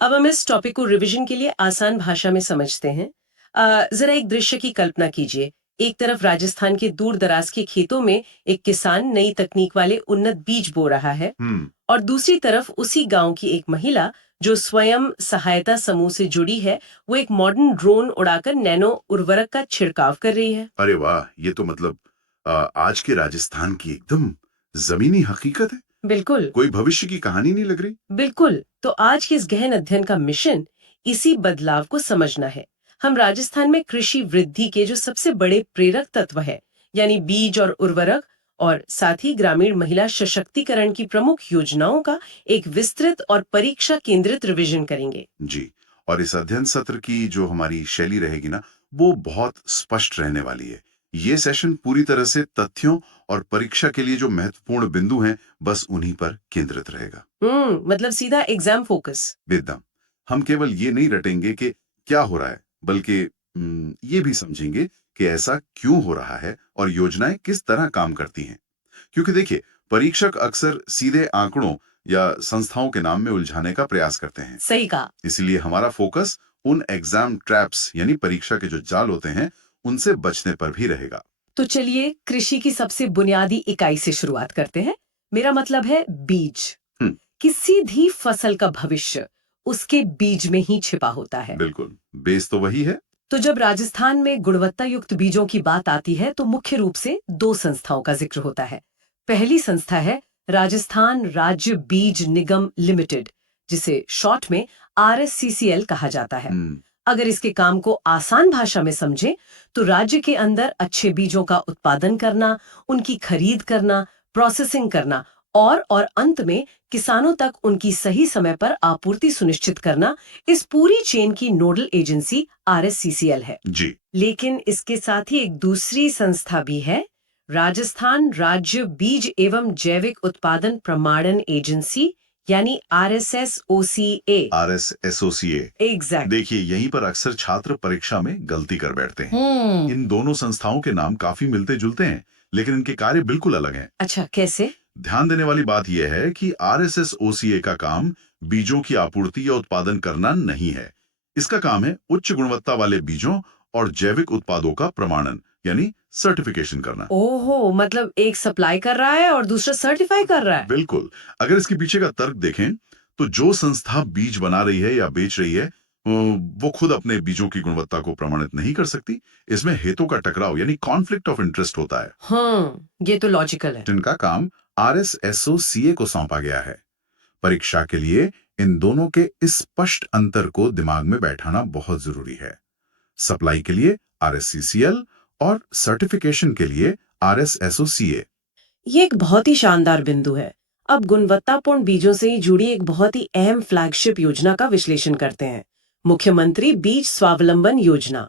अब हम इस टॉपिक को रिवीजन के लिए आसान भाषा में समझते हैं। जरा एक दृश्य की कल्पना कीजिए। एक तरफ राजस्थान के दूर दराज के खेतों में एक किसान नई तकनीक वाले उन्नत बीज बो रहा है, हम्म। और दूसरी तरफ उसी गांव की एक महिला जो स्वयं सहायता समूह से जुड़ी है, वो एक मॉडर्न ड्रोन उड़ाकर नैनो उर्वरक का छिड़काव कर रही है। अरे वाह, ये तो मतलब आज के राजस्थान की एकदम जमीनी हकीकत है। बिल्कुल। कोई भविष्य की कहानी नहीं लग रही। बिल्कुल, तो आज के इस गहन अध्ययन का मिशन इसी बदलाव को समझना है। हम राजस्थान में कृषि वृद्धि के जो सबसे बड़े प्रेरक तत्व है, यानी बीज और उर्वरक, और साथ ही ग्रामीण महिला सशक्तिकरण की प्रमुख योजनाओं का एक विस्तृत और परीक्षा केंद्रित रिवीजन करेंगे। जी। और इस अध्ययन सत्र की जो हमारी शैली रहेगी ना, वो बहुत स्पष्ट रहने वाली है। ये सेशन पूरी तरह से तथ्यों और परीक्षा के लिए जो महत्वपूर्ण बिंदु हैं, बस उन्हीं पर केंद्रित रहेगा। मतलब सीधा एग्जाम फोकस। बेदम। हम केवल ये नहीं रटेंगे कि क्या हो रहा है, बल्कि ये भी समझेंगे कि ऐसा क्यों हो रहा है और योजनाएं किस तरह काम करती हैं। क्योंकि देखिए, परीक्षक अक्सर सीधे आंकड़ों या संस्थाओं के नाम में उलझाने का प्रयास करते हैं। सही कहा। इसलिए हमारा फोकस उन एग्जाम ट्रैप्स यानी परीक्षा के जो जाल होते हैं, उनसे बचने पर भी रहेगा। तो चलिए कृषि की सबसे बुनियादी इकाई से शुरुआत करते हैं। मेरा मतलब है बीज। हम्म। किसी भी फसल का भविष्य उसके बीज में ही छिपा होता है। बिल्कुल। बेस तो वही है। तो जब राजस्थान में गुणवत्ता युक्त बीजों की बात आती है तो मुख्य रूप से दो संस्थाओं का जिक्र होता है। पहली संस्था है राजस्थान राज्य बीज निगम लिमिटेड, जिसे शॉर्ट में RSCCL कहा जाता है। हम्म। अगर इसके काम को आसान भाषा में समझें तो राज्य के अंदर अच्छे बीजों का उत्पादन करना, उनकी खरीद करना, प्रोसेसिंग करना और अंत में किसानों तक उनकी सही समय पर आपूर्ति सुनिश्चित करना, इस पूरी चेन की नोडल एजेंसी RSCCL है। जी। लेकिन इसके साथ ही एक दूसरी संस्था भी है, राजस्थान राज्य बीज एवं जैविक उत्पादन प्रमाणन एजेंसी, यानी RSSOCA। RSSOCA। एग्जैक्ट। देखिए, यहीं पर अक्सर छात्र परीक्षा में गलती कर बैठते हैं। इन दोनों संस्थाओं के नाम काफी मिलते जुलते हैं, लेकिन इनके कार्य बिल्कुल अलग हैं। अच्छा, कैसे? ध्यान देने वाली बात यह है कि RSSOCA का काम बीजों की आपूर्ति या उत्पादन करना नहीं है। इसका काम है उच्च गुणवत्ता वाले बीजों और जैविक उत्पादों का प्रमाणन यानी सर्टिफिकेशन करना। ओहो, मतलब एक सप्लाई कर रहा है और दूसरा सर्टिफाई कर रहा है। बिल्कुल। अगर इसके पीछे का तर्क देखें, तो जो संस्था बीज बना रही है या बेच रही है, वो खुद अपने बीजों की गुणवत्ता को प्रमाणित नहीं कर सकती। इसमें हितों का टकराव यानी कॉन्फ्लिक्ट ऑफ इंटरेस्ट होता है, हाँ, ये तो लॉजिकल है। जिनका काम RSSOCA को सौंपा गया है। परीक्षा के लिए इन दोनों के इस स्पष्ट अंतर को दिमाग में बैठाना बहुत जरूरी है। सप्लाई के लिए RSCCL और सर्टिफिकेशन के लिए RSSOCA। ये एक बहुत ही शानदार बिंदु है। अब गुणवत्तापूर्ण बीजों से ही जुड़ी एक बहुत ही अहम फ्लैगशिप योजना का विश्लेषण करते हैं, मुख्यमंत्री बीज स्वावलंबन योजना।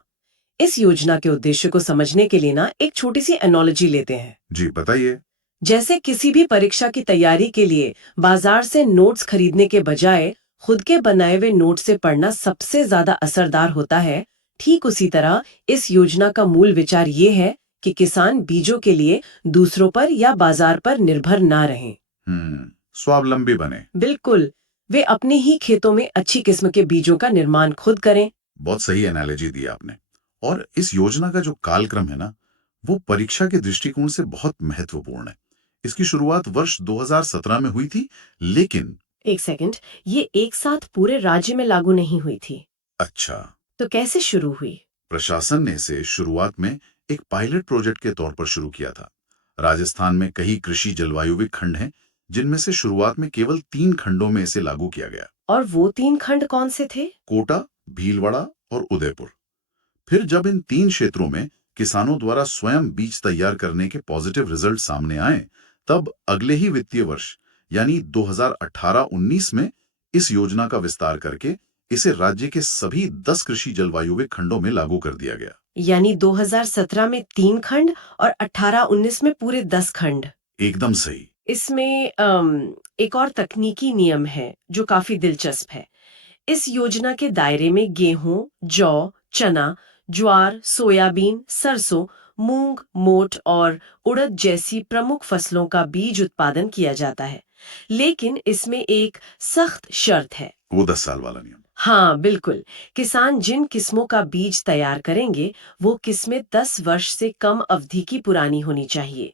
इस योजना के उद्देश्य को समझने के लिए ना एक छोटी सी एनोलॉजी लेते हैं। जी बताइए। जैसे किसी भी परीक्षा की तैयारी के लिए बाजार से नोट्स खरीदने के बजाय खुद के बनाए हुए नोट से पढ़ना सबसे ज्यादा असरदार होता है, ठीक उसी तरह इस योजना का मूल विचार ये है कि किसान बीजों के लिए दूसरों पर या बाजार पर निर्भर ना रहें। स्वावलंबी बने। बिल्कुल, वे अपने ही खेतों में अच्छी किस्म के बीजों का निर्माण खुद करें। बहुत सही एनालॉजी दी आपने। और इस योजना का जो कालक्रम है ना, वो परीक्षा के दृष्टिकोण से बहुत महत्वपूर्ण है। इसकी शुरुआत वर्ष 2017 में हुई थी, लेकिन एक सेकंड, ये एक साथ पूरे राज्य में लागू नहीं हुई थी। अच्छा, तो कैसे शुरू हुई? प्रशासन ने इसे शुरुआत में एक पायलट प्रोजेक्ट के तौर पर शुरू किया था। राजस्थान में कई कृषि जलवायु खंड हैं, जिनमें से शुरुआत में केवल 3 खंडों में इसे लागू किया गया। और वो 3 खंड कौन से थे? कोटा, भीलवाड़ा और उदयपुर। फिर जब इन 3 क्षेत्रों में किसानों द्वारा स्वयं बीज तैयार करने के पॉजिटिव रिजल्ट सामने आए, तब अगले ही वित्तीय वर्ष यानी 2018-19 में इस योजना का विस्तार करके इसे राज्य के सभी 10 कृषि जलवायु खंडों में लागू कर दिया गया। यानी 2017 में 3 खंड और 18-19 में पूरे 10 खंड। एकदम सही। इसमें एक और तकनीकी नियम है जो काफी दिलचस्प है। इस योजना के दायरे में गेहूं, जौ, चना, ज्वार, सोयाबीन, सरसों, मूंग, मोठ और उड़द जैसी प्रमुख फसलों का बीज उत्पादन किया जाता है। लेकिन इसमें एक सख्त शर्त है। वो 10 साल वाला नियम। हाँ बिल्कुल। किसान जिन किस्मों का बीज तैयार करेंगे वो किस्में 10 वर्ष से कम अवधि की पुरानी होनी चाहिए।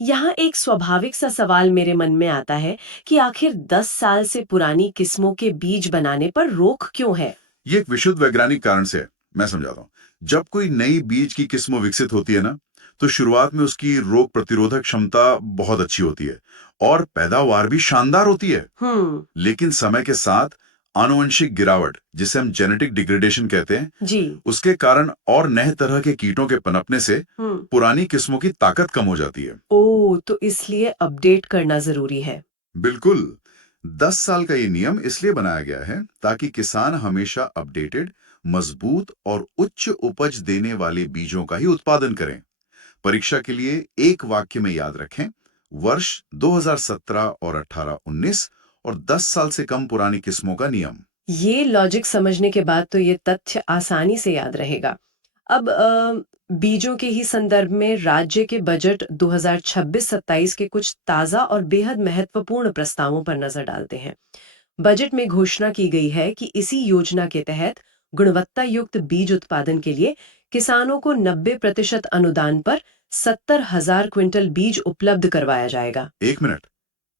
यहाँ एक स्वाभाविक सा सवाल मेरे मन में आता है कि आखिर 10 साल से पुरानी किस्मों के बीज बनाने पर रोक क्यों है? ये एक विशुद्ध वैज्ञानिक कारण से है। मैं समझाता हूँ। जब कोई नई बीज की किस्म विकसित होती है ना, तो शुरुआत में उसकी रोग प्रतिरोधक क्षमता बहुत अच्छी होती है और पैदावार भी शानदार होती है। हम्म। लेकिन समय के साथ आनुवंशिक गिरावट, जिसे हम जेनेटिक डिग्रेडेशन कहते हैं, जी। उसके कारण और नए तरह के कीटों के पनपने से हम्म। पुरानी किस्मों की ताकत कम हो जाती है। ओ, तो इसलिए अपडेट करना जरूरी है। बिल्कुल। 10 साल का ये नियम इसलिए बनाया गया है ताकि किसान हमेशा अपडेटेड, मजबूत और उच्च उपज देने वाले बीजों का ही उत्पादन करें। परीक्षा के लिए एक वाक्य में याद रखें, वर्ष 2017 और 18-19 और 10 साल से कम पुरानी किस्मों का नियम। ये लॉजिक समझने के बाद तो ये तथ्य आसानी से याद रहेगा। अब बीजों के ही संदर्भ में राज्य के बजट 2026-27 के कुछ ताज़ा और बेहद महत्वपूर्ण प्रस्तावों पर नजर डालते हैं। बजट में घोषणा की गई है कि इसी योजना के तहत गुणवत्ता युक्त बीज उत्पादन के लिए किसानों को 90% अनुदान पर 70,000 क्विंटल बीज उपलब्ध करवाया जाएगा। एक मिनट,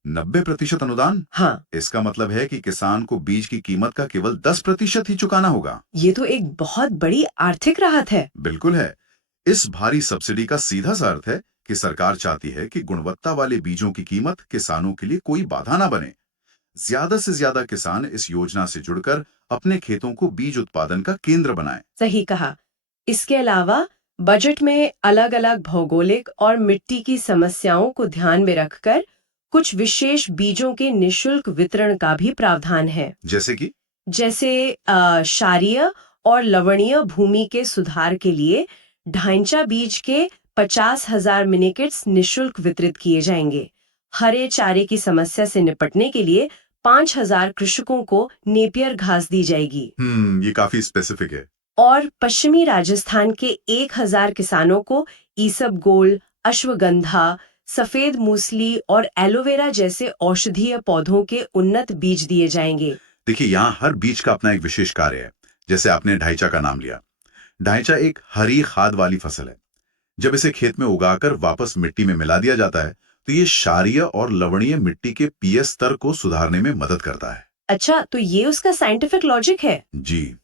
90% अनुदान? हाँ, इसका मतलब है कि किसान को बीज की कीमत का केवल 10% ही चुकाना होगा। ये तो एक बहुत बड़ी आर्थिक राहत है। बिल्कुल है। इस भारी सब्सिडी का सीधा सा अर्थ है कि सरकार चाहती है कि गुणवत्ता वाले बीजों की कीमत किसानों के लिए कोई बाधा ना बने। ज्यादा से ज्यादा किसान इस योजना से जुड़कर अपने खेतों को बीज उत्पादन का केंद्र बनाएं। सही कहा। इसके अलावा बजट में अलग-अलग भौगोलिक और मिट्टी की समस्याओं को ध्यान में रखकर कुछ विशेष बीजों के निशुल्क वितरण का भी प्रावधान है। जैसे कि जैसे क्षारीय और लवणीय भूमि के सुधार के लिए ढांचा बीज के 50,000 मिनीकिट्स निशुल्क वितरित किए जाएंगे। हरे चारे की समस्या से निपटने के लिए 5,000 कृषकों को नेपियर घास दी जाएगी। ये काफी स्पेसिफिक है। और पश्चिमी राजस्थान के 1,000 किसानों को ईसबगोल, अश्वगंधा, सफेद मूसली और एलोवेरा जैसे औषधीय पौधों के उन्नत बीज दिए जाएंगे। देखिए, यहाँ हर बीज का अपना एक विशेष कार्य है। जैसे आपने ढाइचा का नाम लिया। ढाइचा एक हरी खाद वाली फसल है। जब इसे खेत में उगाकर वापस मिट्टी में मिला दिया जाता है, तो ये क्षारीय और लवणीय मिट्टी के पीएच स्तर को सुधारने में मदद करता है। अच्छा, तो ये उसका साइंटिफिक लॉजिक है। जी।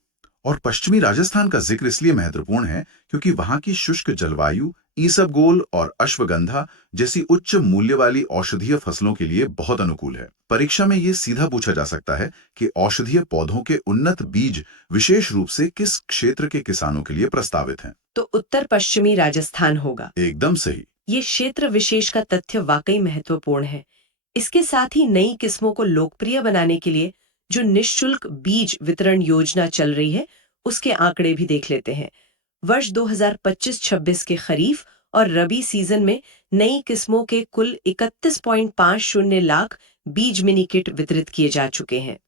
और पश्चिमी राजस्थान का जिक्र इसलिए महत्वपूर्ण है क्योंकि वहां की शुष्क जलवायु ईसबगोल और अश्वगंधा जैसी उच्च मूल्य वाली औषधीय फसलों के लिए बहुत अनुकूल है। परीक्षा में ये सीधा पूछा जा सकता है कि औषधीय पौधों के उन्नत बीज विशेष रूप से किस क्षेत्र के किसानों के लिए प्रस्तावित हैं? तो उत्तर पश्चिमी राजस्थान होगा। एकदम सही। ये क्षेत्र विशेष का तथ्य वाकई महत्वपूर्ण है। इसके साथ ही नई किस्मों को लोकप्रिय बनाने के लिए जो निःशुल्क बीज वितरण योजना चल रही है, उसके आंकड़े भी देख लेते हैं। वर्ष 2025-26 के खरीफ और रबी सीजन में नई किस्मों के कुल 31.50 लाख बीज मिनी किट वितरित किए जा चुके हैं।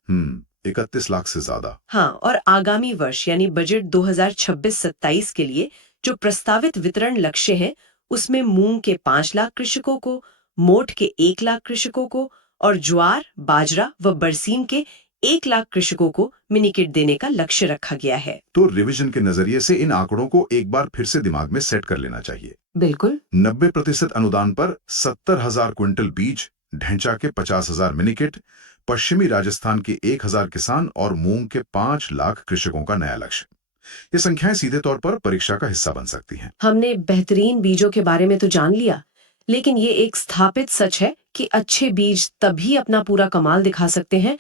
31 लाख से ज्यादा। हाँ, और आगामी वर्ष यानी बजट 2026-27 के लिए जो प्रस्तावित वितरण लक्ष्य है, उसमें मूंग के 5 लाख कृषकों को, मोठ के 1 लाख कृषकों को और ज्वार, बाजरा व बरसीन के 1 लाख कृषकों को मिनी किट देने का लक्ष्य रखा गया है। तो रिवीजन के नजरिए से इन आंकड़ों को एक बार फिर से दिमाग में सेट कर लेना चाहिए। बिल्कुल। 90% अनुदान पर 70,000 क्विंटल बीज, ढैंचा के 50,000 मिनी किट, पश्चिमी राजस्थान के 1,000 किसान और मूंग के 5 लाख कृषकों का नया लक्ष्य। ये संख्याएं सीधे तौर पर परीक्षा का हिस्सा बन सकती हैं। हमने बेहतरीन बीजों के बारे में तो जान लिया, लेकिन ये एक स्थापित सच है कि अच्छे बीज तभी अपना पूरा कमाल दिखा सकते हैं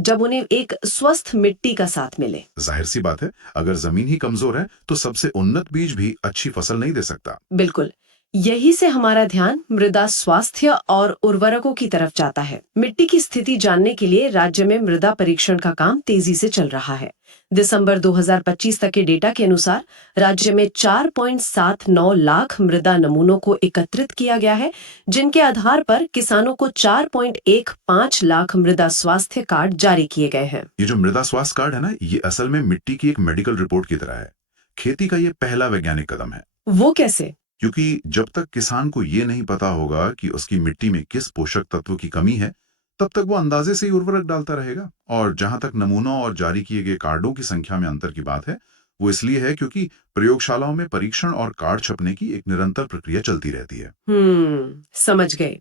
जब उन्हें एक स्वस्थ मिट्टी का साथ मिले। जाहिर सी बात है, अगर जमीन ही कमजोर है तो सबसे उन्नत बीज भी अच्छी फसल नहीं दे सकता। बिल्कुल। यही से हमारा ध्यान मृदा स्वास्थ्य और उर्वरकों की तरफ जाता है। मिट्टी की स्थिति जानने के लिए राज्य में मृदा परीक्षण का काम तेजी से चल रहा है। दिसंबर 2025 तक के डेटा के अनुसार राज्य में 4.79 लाख मृदा नमूनों को एकत्रित किया गया है, जिनके आधार पर किसानों को 4.15 लाख मृदा स्वास्थ्य कार्ड जारी किए गए हैं। ये जो मृदा स्वास्थ्य कार्ड है ना, ये असल में मिट्टी की एक मेडिकल रिपोर्ट की तरह है। खेती का ये पहला वैज्ञानिक कदम है। वो कैसे? क्योंकि जब तक किसान को ये नहीं पता होगा कि उसकी मिट्टी में किस पोषक तत्व की कमी है, तब तक वो अंदाजे से ही उर्वरक डालता रहेगा। और जहां तक नमूनों और जारी किए गए कार्डों की संख्या में अंतर की बात है, वो इसलिए है क्योंकि प्रयोगशालाओं में परीक्षण और कार्ड छपने की एक निरंतर प्रक्रिया चलती रहती है। समझ गए।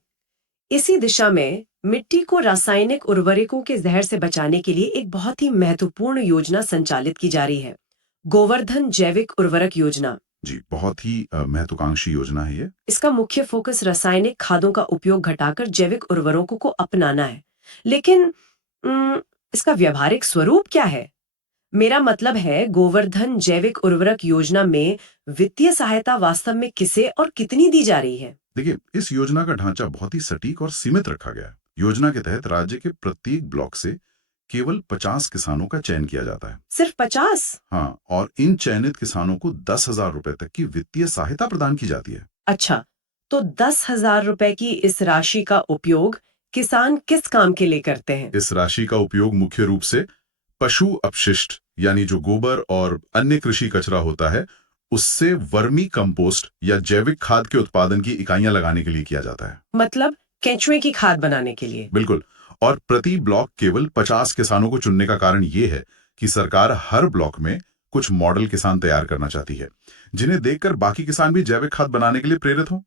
इसी दिशा में मिट्टी को रासायनिक उर्वरकों के जहर से बचाने के लिए एक बहुत ही महत्वपूर्ण योजना संचालित की जा रही है, गोवर्धन जैविक उर्वरक योजना। जी, बहुत ही महत्वाकांक्षी योजना है ये। इसका मुख्य फोकस रासायनिक खादों का उपयोग घटाकर जैविक उर्वरकों को अपनाना है। लेकिन उम, इसका व्यावहारिक स्वरूप क्या है? मेरा मतलब है, गोवर्धन जैविक उर्वरक योजना में वित्तीय सहायता वास्तव में किसे और कितनी दी जा रही है? देखिए, इस योजना का ढांचा बहुत ही सटीक और सीमित रखा गया है। योजना के तहत राज्य के प्रत्येक ब्लॉक से केवल 50 किसानों का चयन किया जाता है। सिर्फ 50? हाँ, और इन चयनित किसानों को 10,000 रुपए तक की वित्तीय सहायता प्रदान की जाती है। अच्छा, तो 10,000 रुपए की इस राशि का उपयोग किसान किस काम के लिए करते हैं? इस राशि का उपयोग मुख्य रूप से पशु अपशिष्ट, यानी जो गोबर और अन्य कृषि कचरा होता है, उससे वर्मी कंपोस्ट या जैविक खाद के उत्पादन की इकाइयां लगाने के लिए किया जाता है। मतलब केंचुए की खाद बनाने के लिए? बिल्कुल। और प्रति ब्लॉक केवल 50 किसानों को चुनने का कारण ये है कि सरकार हर ब्लॉक में कुछ मॉडल किसान तैयार करना चाहती है, जिन्हें देखकर बाकी किसान भी जैविक खाद बनाने के लिए प्रेरित हो।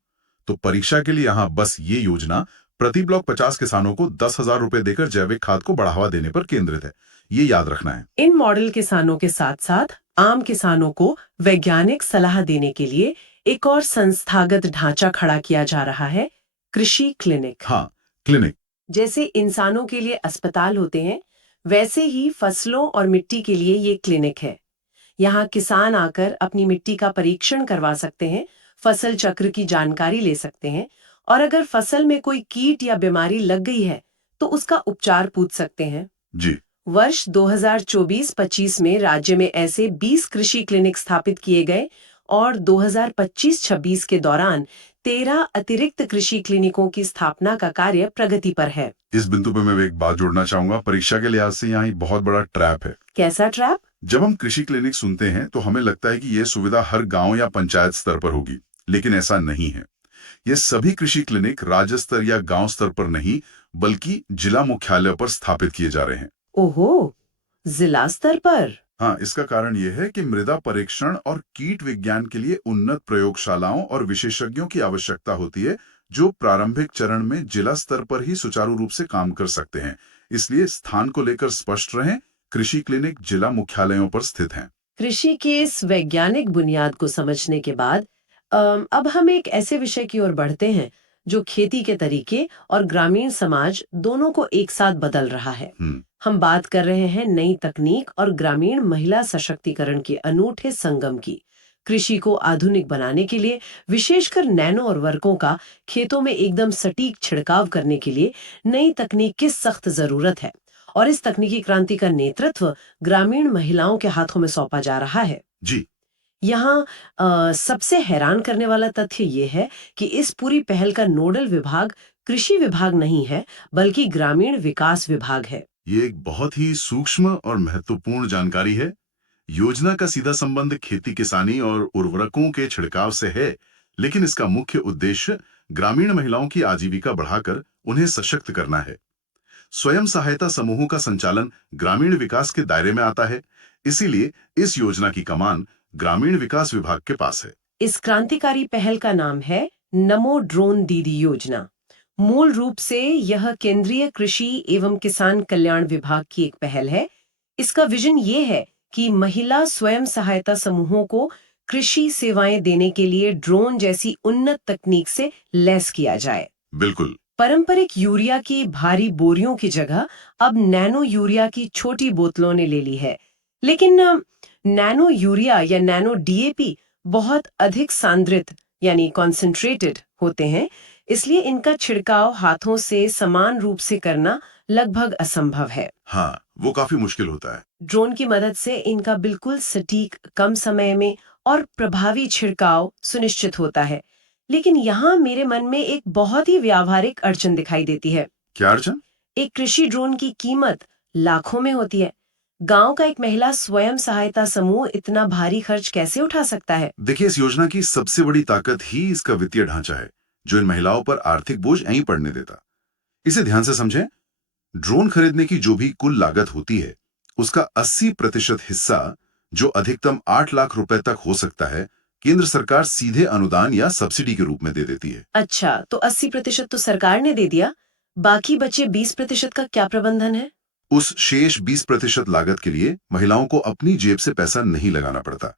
तो परीक्षा के लिए यहाँ बस ये योजना प्रति ब्लॉक 50 किसानों को 10,000 रुपए देकर जैविक खाद को बढ़ावा देने पर केंद्रित है। ये याद रखना है। इन मॉडल किसानों के साथ साथ आम किसानों को वैज्ञानिक सलाह देने के लिए एक और संस्थागत ढांचा खड़ा किया जा रहा है, कृषि क्लिनिक। हाँ, क्लिनिक। जैसे इंसानों के लिए अस्पताल होते हैं, वैसे ही फसलों और मिट्टी के लिए ये क्लिनिक है। यहाँ किसान आकर अपनी मिट्टी का परीक्षण करवा सकते हैं, फसल चक्र की जानकारी ले सकते हैं, और अगर फसल में कोई कीट या बीमारी लग गई है तो उसका उपचार पूछ सकते हैं। जी। वर्ष 2024-25 में राज्य में ऐसे 20 कृषि क्लिनिक स्थापित किए गए और 2025-26 के दौरान 13 अतिरिक्त कृषि क्लिनिकों की स्थापना का कार्य प्रगति पर है। इस बिंदु पे मैं एक बात जोड़ना चाहूंगा। परीक्षा के लिहाज से यहाँ एक बहुत बड़ा ट्रैप है। कैसा ट्रैप? जब हम कृषि क्लिनिक सुनते हैं तो हमें लगता है कि यह सुविधा हर गांव या पंचायत स्तर पर होगी, लेकिन ऐसा नहीं है। ये सभी कृषि क्लिनिक राज्य स्तर या गांव स्तर पर नहीं, बल्कि जिला मुख्यालय पर स्थापित किए जा रहे हैं। ओहो, जिला स्तर पर? हाँ, इसका कारण यह है कि मृदा परीक्षण और कीट विज्ञान के लिए उन्नत प्रयोगशालाओं और विशेषज्ञों की आवश्यकता होती है, जो प्रारंभिक चरण में जिला स्तर पर ही सुचारू रूप से काम कर सकते हैं। इसलिए स्थान को लेकर स्पष्ट रहें, कृषि क्लिनिक जिला मुख्यालयों पर स्थित हैं। कृषि के इस वैज्ञानिक बुनियाद को समझने के बाद अब हम एक ऐसे विषय की ओर बढ़ते हैं जो खेती के तरीके और ग्रामीण समाज दोनों को एक साथ बदल रहा है। हम बात कर रहे हैं नई तकनीक और ग्रामीण महिला सशक्तिकरण के अनूठे संगम की। कृषि को आधुनिक बनाने के लिए, विशेषकर नैनो उर्वरकों का खेतों में एकदम सटीक छिड़काव करने के लिए नई तकनीक की सख्त जरूरत है, और इस तकनीकी क्रांति का नेतृत्व ग्रामीण महिलाओं के हाथों में सौंपा जा रहा है। जी। यहाँ सबसे हैरान करने वाला तथ्य ये है कि इस पूरी पहल का नोडल विभाग कृषि विभाग नहीं है, बल्कि ग्रामीण विकास विभाग है। ये एक बहुत ही सूक्ष्म और महत्वपूर्ण जानकारी है। योजना का सीधा संबंध खेती किसानी और उर्वरकों के छिड़काव से है, लेकिन इसका मुख्य उद्देश्य ग्रामीण महिलाओं की आजीविका बढ़ाकर उन्हें सशक्त करना है। स्वयं सहायता समूहों का संचालन ग्रामीण विकास के दायरे में आता है, इसीलिए इस योजना की कमान ग्रामीण विकास विभाग के पास है। इस क्रांतिकारी पहल का नाम है नमो ड्रोन दीदी योजना। मूल रूप से यह केंद्रीय कृषि एवं किसान कल्याण विभाग की एक पहल है। इसका विजन ये है कि महिला स्वयं सहायता समूहों को कृषि सेवाएं देने के लिए ड्रोन जैसी उन्नत तकनीक से लैस किया जाए। बिल्कुल। पारंपरिक यूरिया की भारी बोरियों की जगह अब नैनो यूरिया की छोटी बोतलों ने ले ली है। लेकिन नैनो यूरिया या नैनो डीएपी बहुत अधिक सांद्रित यानी कॉन्सेंट्रेटेड होते हैं, इसलिए इनका छिड़काव हाथों से समान रूप से करना लगभग असंभव है। हाँ, वो काफी मुश्किल होता है। ड्रोन की मदद से इनका बिल्कुल सटीक, कम समय में और प्रभावी छिड़काव सुनिश्चित होता है। लेकिन यहाँ मेरे मन में एक बहुत ही व्यावहारिक अड़चन दिखाई देती है। क्या अड़चन? एक कृषि ड्रोन की कीमत लाखों में होती है। गांव का एक महिला स्वयं सहायता समूह इतना भारी खर्च कैसे उठा सकता है? देखिए, इस योजना की सबसे बड़ी ताकत ही इसका वित्तीय ढांचा है, जो इन महिलाओं पर आर्थिक बोझ नहीं पड़ने देता। इसे ध्यान से समझें। ड्रोन खरीदने की जो भी कुल लागत होती है, उसका 80% हिस्सा, जो अधिकतम 8 लाख रुपए तक हो सकता है, केंद्र सरकार सीधे अनुदान या सब्सिडी के रूप में दे देती है। अच्छा, तो 80% तो सरकार ने दे दिया, बाकी बचे 20% का क्या प्रबंधन है? उस शेष 20% लागत के लिए महिलाओं को अपनी जेब से पैसा नहीं लगाना पड़ता।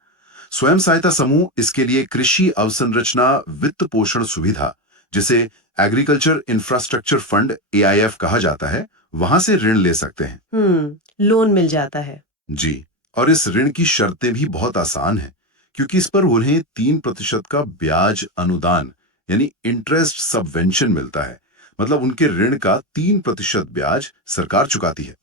स्वयं सहायता समूह इसके लिए कृषि अवसंरचना वित्त पोषण सुविधा, जिसे एग्रीकल्चर इंफ्रास्ट्रक्चर फंड AIF कहा जाता है, वहां से ऋण ले सकते हैं। लोन मिल जाता है। जी, और इस ऋण की शर्तें भी बहुत आसान हैं, क्योंकि इस पर उन्हें 3% का ब्याज अनुदान यानी इंटरेस्ट सबवेंशन मिलता है। मतलब उनके ऋण का 3% ब्याज सरकार चुकाती है।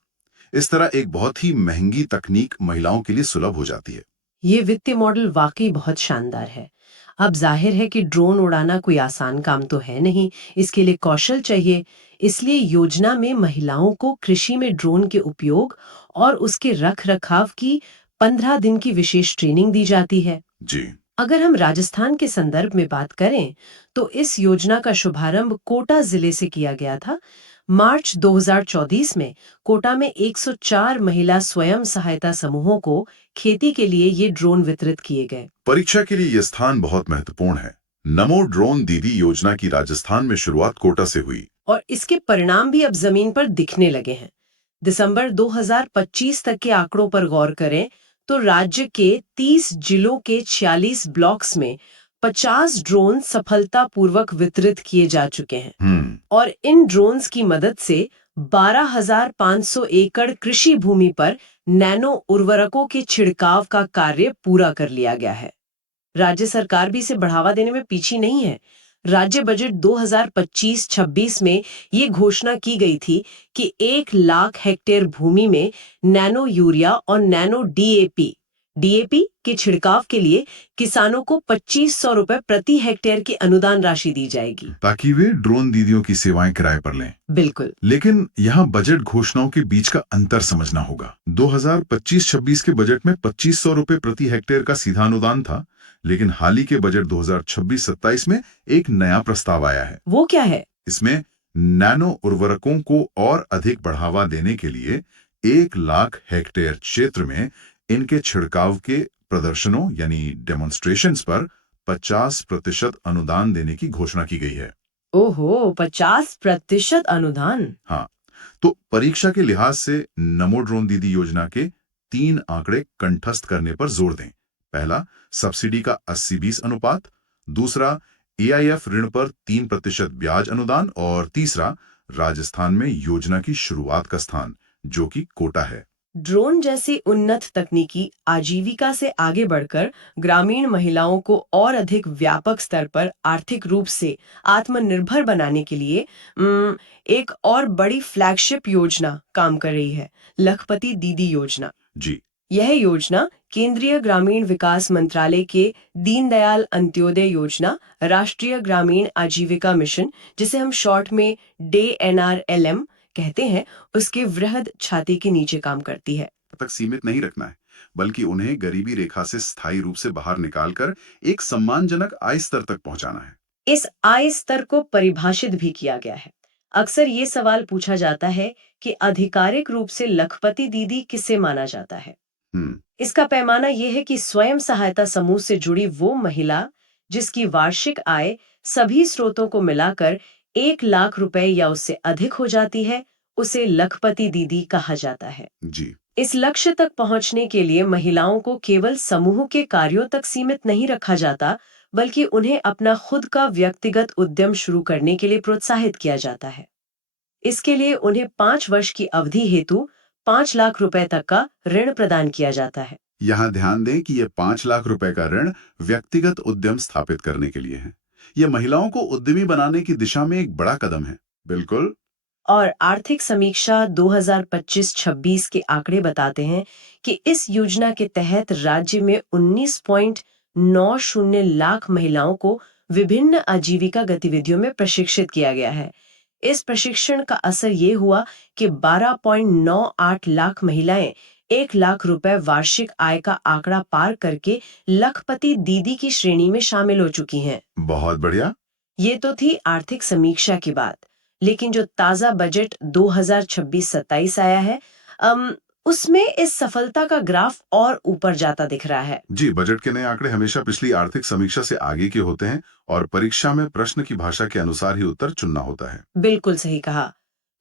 इस तरह एक बहुत ही महंगी तकनीक महिलाओं के लिए सुलभ हो जाती है। ये वित्तीय मॉडल वाकई बहुत शानदार है। अब जाहिर है कि ड्रोन उड़ाना कोई आसान काम तो है नहीं, इसके लिए कौशल चाहिए। इसलिए योजना में महिलाओं को कृषि में ड्रोन के उपयोग और उसके रख रखाव की 15 दिन की विशेष ट्रेनिंग दी जाती है। जी। अगर हम राजस्थान के संदर्भ में बात करें, तो इस योजना का शुभारंभ कोटा जिले से किया गया था। मार्च 2024 में कोटा में 104 महिला स्वयं सहायता समूहों को खेती के लिए ये ड्रोन वितरित किए गए। परीक्षा के लिए यह स्थान बहुत महत्वपूर्ण है। नमो ड्रोन दीदी योजना की राजस्थान में शुरुआत कोटा से हुई। और इसके परिणाम भी अब जमीन पर दिखने लगे हैं। दिसंबर 2025 तक के आंकड़ों पर गौर करें तो राज्य के 30 जिलों के 46 ब्लॉक्स में 50 ड्रोन सफलतापूर्वक वितरित किए जा चुके हैं। और इन ड्रोन्स की मदद से 12,500 एकड़ कृषि भूमि पर नैनो उर्वरकों के छिड़काव का कार्य पूरा कर लिया गया है। राज्य सरकार भी इसे बढ़ावा देने में पीछे नहीं है। राज्य बजट 2025-26 में ये घोषणा की गई थी कि 1 लाख हेक्टेयर भूमि में नैनो यूरिया और नैनो डीएपी के छिड़काव के लिए किसानों को 2500 रुपए प्रति हेक्टेयर की अनुदान राशि दी जाएगी, ताकि वे ड्रोन दीदियों की सेवाएं किराए पर लें। बिल्कुल। लेकिन यहाँ बजट घोषणाओं के बीच का अंतर समझना होगा। 2025-26 के बजट में 2500 रुपए प्रति हेक्टेयर का सीधा अनुदान था, लेकिन हाल ही के बजट 2026-27 में एक नया प्रस्ताव आया है। वो क्या है? इसमें नैनो उर्वरकों को और अधिक बढ़ावा देने के लिए 1 लाख हेक्टेयर क्षेत्र में इनके छिड़काव के प्रदर्शनों यानी डेमोन्स्ट्रेशंस पर 50% अनुदान देने की घोषणा की गई है। ओहो, 50% अनुदान। हाँ, तो परीक्षा के लिहाज से नमो ड्रोन दीदी योजना के 3 आंकड़े कंठस्थ करने पर जोर दें। पहला, सब्सिडी का 80-20 अनुपात। दूसरा, AIF ऋण पर 3% ब्याज अनुदान। और तीसरा, राजस्थान में योजना की शुरुआत का स्थान, जो कि कोटा है। ड्रोन जैसी उन्नत तकनीकी आजीविका से आगे बढ़कर ग्रामीण महिलाओं को और अधिक व्यापक स्तर पर आर्थिक रूप से आत्मनिर्भर बनाने के लिए एक और बड़ी फ्लैगशिप योजना काम कर रही है, लखपति दीदी योजना। जी। यह योजना केंद्रीय ग्रामीण विकास मंत्रालय के दीनदयाल अंत्योदय योजना, राष्ट्रीय ग्रामीण आजीविका मिशन, जिसे हम शॉर्ट में DNRLM कहते हैं, उसके वृहद छाती के नीचे काम करती है। तक सीमित नहीं रखना है, बल्कि उन्हें गरीबी रेखा से स्थायी रूप से बाहर निकालकर एक सम्मानजनक आय स्तर तक पहुंचाना है। इस आय स्तर को परिभाषित भी किया गया है। अक्सर ये सवाल पूछा जाता है कि आधिकारिक रूप से लखपति दीदी किसे माना जाता है। हम्म। इसका पैमाना यह है कि स्वयं सहायता समूह से जुड़ी वो महिला जिसकी वार्षिक आय सभी स्रोतों को मिलाकर 1 लाख रुपए या उससे अधिक हो जाती है, उसे लखपति दीदी कहा जाता है। जी। इस लक्ष्य तक पहुंचने के लिए महिलाओं को केवल समूह के कार्यों तक सीमित नहीं रखा जाता, बल्कि उन्हें अपना खुद का व्यक्तिगत उद्यम शुरू करने के लिए प्रोत्साहित किया जाता है। इसके लिए उन्हें 5 वर्ष की अवधि हेतु 5 लाख रुपए तक का ऋण प्रदान किया जाता है। यहाँ ध्यान दें कि यह 5 लाख रुपए का ऋण व्यक्तिगत उद्यम स्थापित करने के लिए है। यह महिलाओं को उद्यमी बनाने की दिशा में एक बड़ा कदम है। बिल्कुल। और आर्थिक समीक्षा 2025-26 के आंकड़े बताते हैं कि इस योजना के तहत राज्य में 19.90 लाख महिलाओं को विभिन्न आजीविका गतिविधियों में प्रशिक्षित किया गया है। इस प्रशिक्षण का असर ये हुआ कि 12.98 लाख महिलाएं 1 लाख रुपए वार्षिक आय का आंकड़ा पार करके लखपति दीदी की श्रेणी में शामिल हो चुकी हैं। बहुत बढ़िया। ये तो थी आर्थिक समीक्षा की बात। लेकिन जो ताजा बजट 2026-27 आया है, उसमें इस सफलता का ग्राफ और ऊपर जाता दिख रहा है। जी, बजट के नए आंकड़े हमेशा पिछली आर्थिक समीक्षा से आगे के होते हैं और परीक्षा में प्रश्न की भाषा के अनुसार ही उत्तर चुनना होता है। बिल्कुल सही कहा।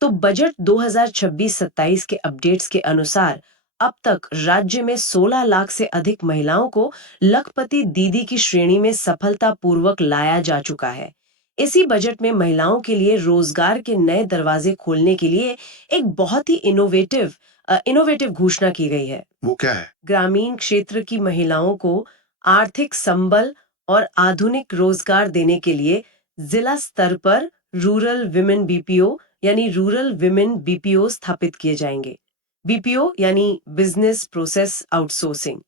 तो बजट 2026-27 के अपडेट्स के अनुसार अब तक राज्य में 16 लाख से अधिक महिलाओं को लखपति दीदी की श्रेणी में सफलतापूर्वक लाया जा चुका है। इसी बजट में महिलाओं के लिए रोजगार के नए दरवाजे खोलने के लिए एक बहुत ही इनोवेटिव घोषणा की गई है। वो क्या है? ग्रामीण क्षेत्र की महिलाओं को आर्थिक संबल और आधुनिक रोजगार देने के लिए जिला स्तर पर रूरल विमेन बीपीओ यानी रूरल विमेन बीपीओ स्थापित किए जाएंगे। बीपीओ यानी बिजनेस प्रोसेस आउटसोर्सिंग।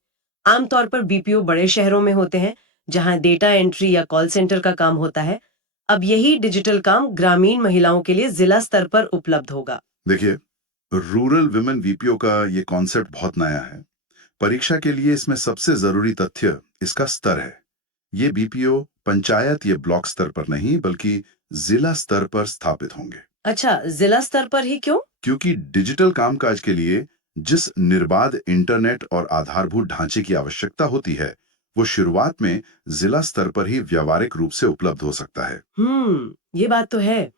आमतौर पर बीपीओ बड़े शहरों में होते हैं, जहां डेटा एंट्री या कॉल सेंटर का काम होता है। अब यही डिजिटल काम ग्रामीण महिलाओं के लिए जिला स्तर पर उपलब्ध होगा। देखिए, रूरल विमेन वीपीओ का ये कॉन्सेप्ट बहुत नया है। परीक्षा के लिए इसमें सबसे जरूरी तथ्य इसका स्तर है। ये बीपीओ पंचायत या ब्लॉक स्तर पर नहीं बल्कि जिला स्तर पर स्थापित होंगे। अच्छा, जिला स्तर पर ही क्यों? क्योंकि डिजिटल कामकाज के लिए जिस निर्बाध इंटरनेट और आधारभूत ढांचे की आवश्यकता होती है, वो शुरुआत में जिला स्तर पर ही व्यावहारिक रूप से उपलब्ध हो सकता है। ये बात तो है।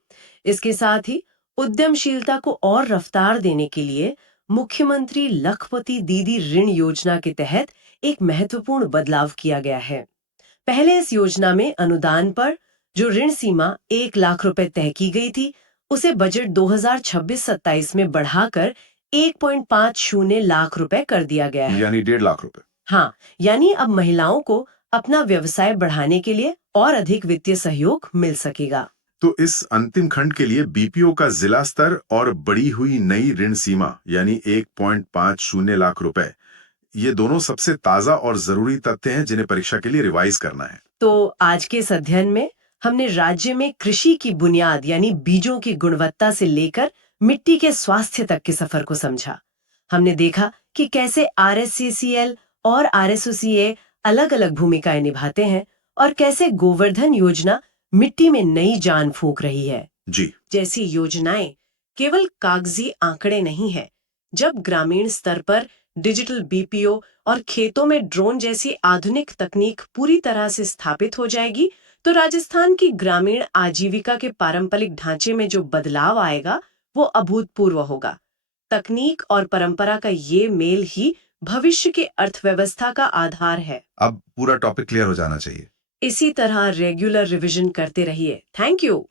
इसके साथ ही उद्यमशीलता को और रफ्तार देने के लिए मुख्यमंत्री लखपति दीदी ऋण योजना के तहत एक महत्वपूर्ण बदलाव किया गया है। पहले इस योजना में अनुदान पर जो ऋण सीमा 1 लाख रुपए तय की गई थी, उसे बजट 2026-27 में बढ़ाकर 1.50 लाख रुपए कर दिया गया है। यानी 1.5 लाख रुपए। हाँ, यानी अब महिलाओं को अपना व्यवसाय बढ़ाने के लिए और अधिक वित्तीय सहयोग मिल सकेगा। तो इस अंतिम खंड के लिए बीपीओ का जिला स्तर और बढ़ी हुई नई ऋण सीमा यानी 1.50 लाख रुपए, ये दोनों सबसे ताजा और जरूरी तथ्य हैं जिन्हें परीक्षा के लिए रिवाइज करना है। तो आज के इस अध्ययन में हमने राज्य में कृषि की बुनियाद यानी बीजों की गुणवत्ता से लेकर मिट्टी के स्वास्थ्य तक के सफर को समझा। हमने देखा कि कैसे आरएससीसीएल और आरएसओसीए अलग-अलग भूमिकाएं निभाते हैं और कैसे गोवर्धन योजना मिट्टी में नई जान फूंक रही है। जी। जैसी योजनाएं केवल कागजी आंकड़े नहीं है। जब ग्रामीण स्तर पर डिजिटल बीपीओ और खेतों में ड्रोन जैसी आधुनिक तकनीक पूरी तरह से स्थापित हो जाएगी, तो राजस्थान की ग्रामीण आजीविका के पारंपरिक ढांचे में जो बदलाव आएगा, वो अभूतपूर्व होगा। तकनीक और परंपरा का ये मेल ही भविष्य की अर्थव्यवस्था का आधार है। अब पूरा टॉपिक क्लियर हो जाना चाहिए। इसी तरह रेगुलर रिवीजन करते रहिए। Thank you.